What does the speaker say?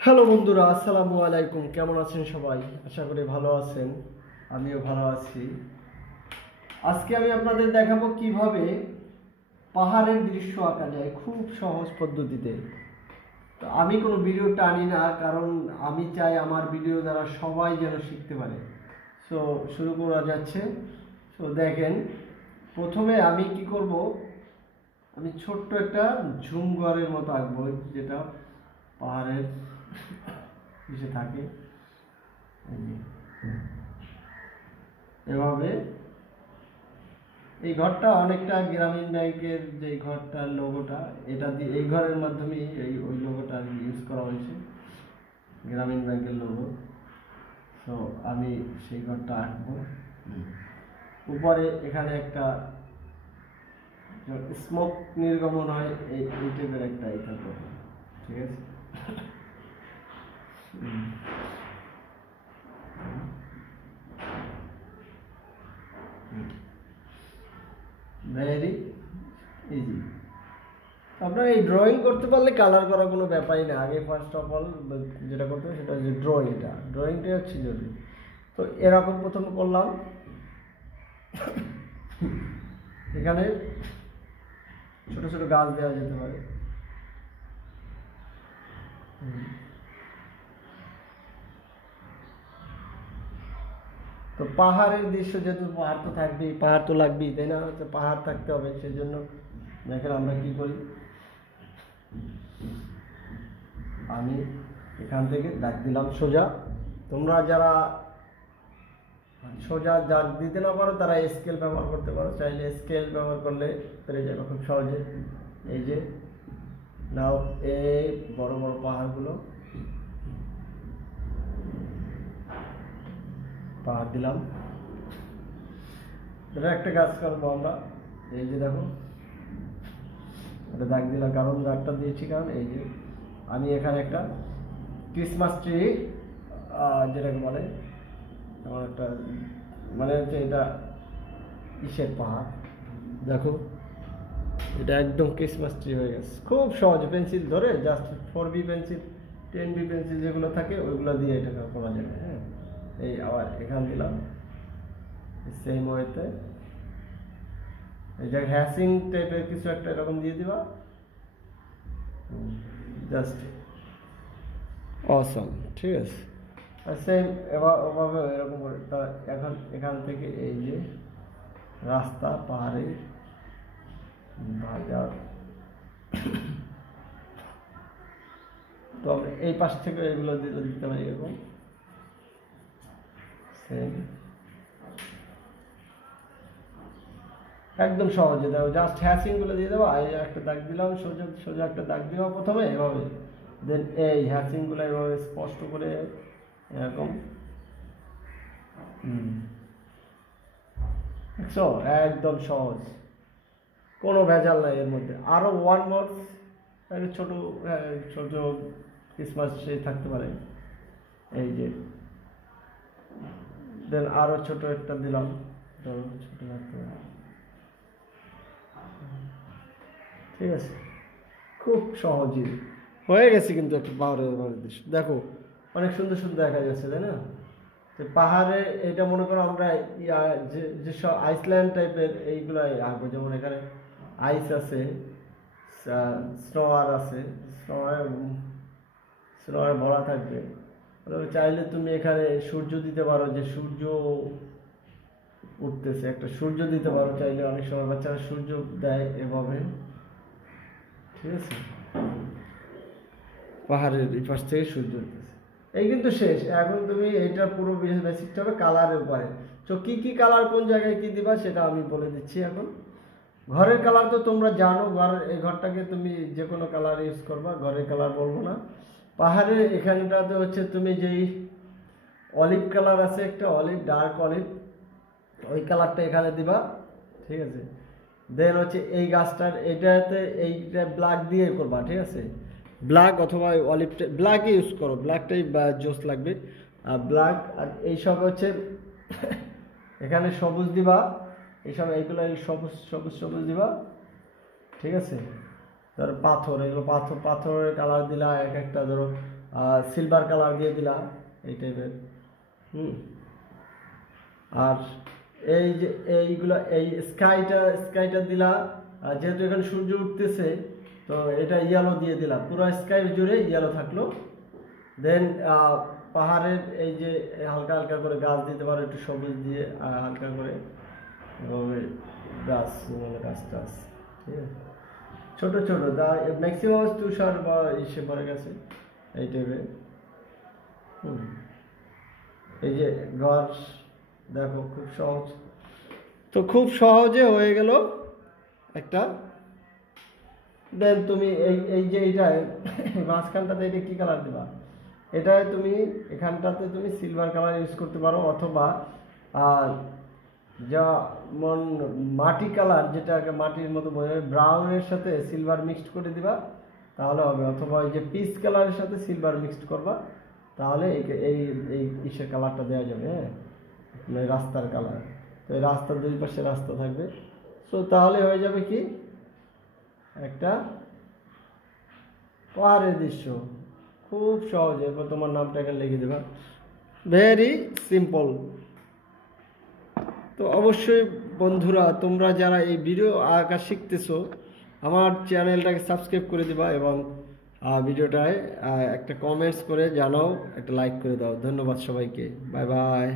Hello বন্ধুরা, আসসালামু আলাইকুম। কেমন আছেন সবাই? আশা করি ভালো আছেন। আমিও ভালো আছি। আজকে আমি আপনাদের দেখাবো কিভাবে পাহাড়ের দৃশ্য আঁকা যায় খুব সহজ পদ্ধতিতে। তো আমি কোনো ভিডিও টানি না, কারণ আমি চাই আমার ভিডিও দ্বারা সবাই যেন শিখতে পারে। সো শুরু করা যাচ্ছে। সো দেখেন, প্রথমে আমি কি করব, আমি ছোট্ট একটা ঝুমঘরের মতো আঁকবো, যেটা পাহাড়ের নিচে থাকে। এভাবে এই ঘরটা অনেকটা গ্রামীণ ব্যাংকের যে ঘরটার লোগোটা, এটা দিয়ে এই ঘরের মাধ্যমে ওই লোগোটা ইউজ করা হয়েছে, গ্রামীণ ব্যাংকের লোগো। তো আমি সেই ঘরটা আঁকবো। উপরে এখানে একটা স্মোক নির্গমন হয়, এই টাইপের একটা থাকবে। ঠিক আছে। Very easy. আপনারা এই ড্রয়িং করতে পারলে কালার করার কোনো ব্যাপারই না। আগে ফার্স্ট অফ অল যেটা করতে হবে সেটা হচ্ছে ড্রয়িংটাই হচ্ছে জরুরি। তো এরকম প্রথমে করলাম। এখানে ছোট ছোট গাছ দেওয়া যেতে পারে। তো পাহাড়ের দৃশ্য, যেহেতু পাহাড় তো থাকবেই, পাহাড় তো লাগবেই, তাই না? তো পাহাড় থাকতে হবে, সেই জন্য দেখেন আমরা কি করি। আমি এখান থেকে দাগ দিলাম সোজা। তোমরা যারা সোজা দাগ দিতে না পারো তারা স্কেল ব্যবহার করতে পারো। চাইলে স্কেল ব্যবহার করলে পেরে যাবে খুব সহজে। এই যে নাও, এই বড় বড় পাহাড়গুলো পাহাড় দিলাম। এটা একটা গাছ করবো আমরা। এই যে দেখো, এটা দাগ দিলাম, কারণ দাগটা দিয়েছি কারণ এই যে আমি এখানে একটা ক্রিসমাস ট্রি, যেটাকে বলে, আমার একটা মানে হচ্ছে এটা ইসের পাহাড়। দেখো, এটা একদম ক্রিসমাস ট্রি হয়ে গেছে। খুব সহজ, পেন্সিল ধরে just 4B pencil, 10B pencil যেগুলো থাকে ওইগুলো দিয়ে এটাকে করা যাবে। হ্যাঁ, এই আবার এখান দিলাম সেম ওয়েতে। এই যে হ্যাসিং টাইপের কিছু একটা এরকম দিয়ে দিবা, জাস্ট অসম। ঠিক আছে। আর সেম ওভাবে এরকম করে এখান থেকে এই যে রাস্তা, পাহাড়ে বাজার, তো আমরা এই পাশ থেকে এগুলো দিতে পারি এরকম সেম। একদম সহজে দেখো, জাস্ট হ্যাসিংগুলো দিয়ে দেবো। এই একটা দাগ দিলাম, সোজা সোজা একটা দাগ দিলাম প্রথমে এভাবে, দেন এই হ্যাসিংগুলো এভাবে স্পষ্ট করে এরকম। দেখছো, একদম সহজ, কোনো ভেজাল নাই এর মধ্যে। আরও ওয়ান মোর একটা ছোটো ছোট ক্রিসমাস ট্রি থাকতে পারে, এই যে। দেন আরও ছোট একটা দিলাম, ছোট থাকতে পারে। ঠিক আছে, খুব সহজই হয়ে গেছে। কিন্তু একটা পাহাড়ের দৃশ্য দেখো, অনেক সুন্দর সুন্দর দেখা যাচ্ছে, তাই না? তো পাহাড়ে এটা মনে করো আমরা যেসব আইসল্যান্ড টাইপের এইগুলাই আঁকবো। যেমন এখানে আইস আছে, স্নোয়ার আছে, স্নোয়ার ভরা থাকবে। চাইলে তুমি এখানে সূর্য দিতে পারো, যে সূর্য উঠতেছে, একটা সূর্য দিতে পারো চাইলে। অনেক সময় বাচ্চারা সূর্য দেয় এভাবে। ঠিক আছে, পাহাড়ের এই পাশ থেকে সূর্য উঠতেছে। এই কিন্তু শেষ। এখন তুমি এইটা পুরো বেসিকটা হবে কালারের উপরে। তো কি কি কালার কোন জায়গায় কি দিবা সেটা আমি বলে দিচ্ছি এখন। ঘরের কালার তো তোমরা জানো, এই ঘরটাকে তুমি যে কোনো কালার ইউজ করবা, ঘরের কালার বলবো না। পাহাড়ের এখানটাতে হচ্ছে তুমি যেই অলিভ কালার আছে, একটা অলিভ, ডার্ক অলিভ, ওই কালারটা এখানে দিবা। ঠিক আছে। দেন হচ্ছে এই গাছটার এইটাতে এইটা ব্ল্যাক দিয়ে করবা। ঠিক আছে, ব্ল্যাক অথবা অলিভটা, ব্ল্যাকই ইউজ করো, ব্ল্যাকটাই জোস লাগবে। আর ব্ল্যাক, আর এইসব হচ্ছে এখানে সবুজ দিবা। এইসব এইগুলো সবুজ সবুজ সবুজ দিবা। ঠিক আছে। ধরো পাথর, এগুলো পাথরের কালার দিলা এক একটা, ধরো সিলভার কালার দিয়ে দিলা এই টাইপের। আর এই যে এইগুলো এই স্কাইটা দিলা, যেহেতু এখানে সূর্য উঠতেছে তো এটা ইয়েলো দিয়ে দিলাম, পুরো স্কাই জুড়ে ইয়েলো থাকলো। দেন পাহাড়ের এই যে হালকা হালকা করে গাছ দিতে পারো, একটু সবুজ দিয়ে হালকা করে গাছ, মানে গাছ টাছ, ঠিক আছে, ছোট ছোট ম্যাক্সিমাম তুষার বা ইসে পড়ে গেছে এই টাইপের। এই যে গাছ দেখো খুব সহজ, তো খুব সহজে হয়ে গেল একটা। দেন তুমি এই যে এইটা মাঝখানটাতে এটা কি কালার দেবা, এটা তুমি এখানটাতে তুমি সিলভার কালার ইউজ করতে পারো, অথবা যেমন মাটি কালার, যেটাকে মাটির মতো ব্রাউনের সাথে সিলভার মিক্সড করে দিবা তাহলে হবে, অথবা ওই যে পিচ কালারের সাথে সিলভার মিক্সড করবা তাহলে এই এই ইসের কালারটা দেওয়া যাবে। হ্যাঁ, মানে রাস্তার কালার, তো এই রাস্তার দুই পাশে রাস্তা থাকবে, সো তাহলে হয়ে যাবে কি একটা পাহাড়ের দৃশ্য। খুব সহজে, এরপর তোমার নামটা এখানে লিখে দেবা, ভেরি সিম্পল। তো অবশ্যই বন্ধুরা, তোমরা যারা এই ভিডিও আঁকা শিখতেছো আমার চ্যানেলটাকে সাবস্ক্রাইব করে দিবা এবং ভিডিওটায় একটা কমেন্টস করে জানাও, একটা লাইক করে দাও। ধন্যবাদ সবাইকে, বাই বাই।